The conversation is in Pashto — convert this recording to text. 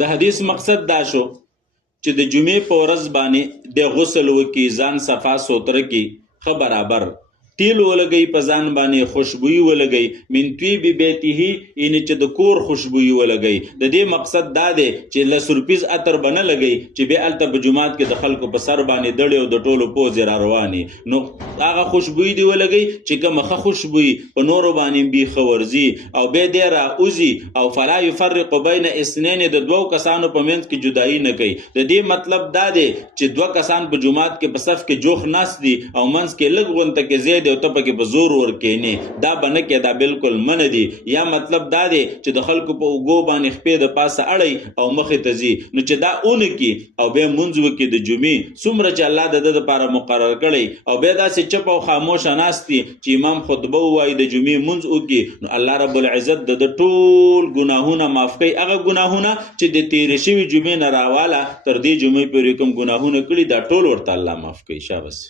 د حدیث مقصد دا شو چې د جمعې په ورځ باندې د غسل وکي، ځان صفا سوتره کی، ښه برابر تیل ولګئ، په ځان باندې خوشبویي ولګئ، من طیب بیته یعنې چې د کور خوشبویي ولګئ. د دې مقصد دا دی چې له سرپیز عطر به نه لګئ چې بیا هلته په جومات کې د خلکو په سر باندې دړې او د ټولو پوزې را روانې، نو هغه خوشبویي دې ولګئ چې کومه ښه خوشبویي په نورو باندې بیخه ورځي او بیا دی راوځي، او فلا یفرق بین اثنین، د دوو کسانو په منځ کې جدایي نه کوي. د دې مطلب دا دی چې دوه کسان په جومات کې په صف کې جوخ ناست دي او منځ کې لږ غونته کې زیات او ته پکې په زور ورکېنې، دا به نه کې، دا بالکل منع دي. یا مطلب دا دی چې د خلکو په اوږو باندې خپې د پاسه اړئ او مخې ته ځي، نو چې دا اونه کي او بیا مونځ وکړي د جمعې څومره چې الله د ده دپاره مقرر کړی، او بیا داسې چپ او خاموشه ناست دي چې امام خطبه ووایي د جمعې مونځ وکړي، نو الله رب العزت د ده ټول ګناهونه معاف کوي. هغه ګناهونه چې د تېرې شوي جمعې نه راواله تر دې جمعې پورې کوم ګناهونه کړي دا ټول ورته الله معاف کوي. شابس.